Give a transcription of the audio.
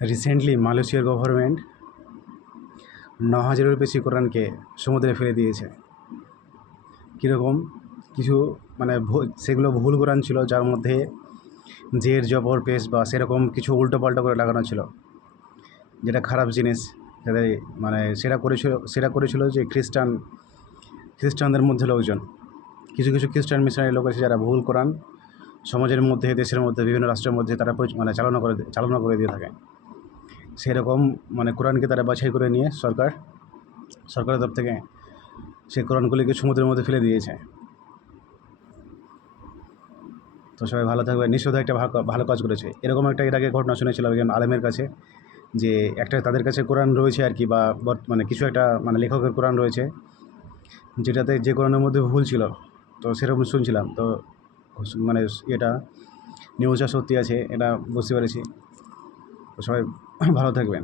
Recently মালয়েশিয়ার government 9,000-এর বেশি কোরআনকে সমুদ্রে ফেলে দিয়েছে। কীরকম কিছু মানে সেগুলো ভুল কোরআন ছিল, যার মধ্যে জের জবর পেশ বা সেরকম কিছু উল্টোপাল্টা করে লাগানো ছিল, যেটা খারাপ জিনিস। যাতে মানে সেটা করেছিল যে খ্রিস্টানদের মধ্যে লোকজন, কিছু কিছু খ্রিস্টান মিশনারি লোক আছে যারা ভুল কোরআন সমাজের মধ্যে, দেশের মধ্যে, বিভিন্ন রাষ্ট্রের মধ্যে তারা চালনা করে দিয়ে থাকে। সেরকম মানে কোরআনকে তারা বাছাই করে নিয়ে সরকারের তরফ থেকে সেই কোরআনগুলিকে সমুদ্রের মধ্যে ফেলে দিয়েছে। তো সবাই ভালো থাকবে। নিঃসন্দেহে একটা ভালো কাজ করেছে। এরকম একটা এর আগে ঘটনা শুনেছিলাম একজন আলেমের কাছে, যে একটা তাদের কাছে কোরআন রয়েছে আর কি, বা মানে কিছু একটা মানে লেখকের কোরআন রয়েছে, যেটাতে যে কোরআনের মধ্যে ভুল ছিল। তো সেরকম শুনছিলাম। তো মানে এটা নিউজটা সত্যি আছে, এটা বুঝতে পেরেছি। তো সবাই ভালো থাকবেন।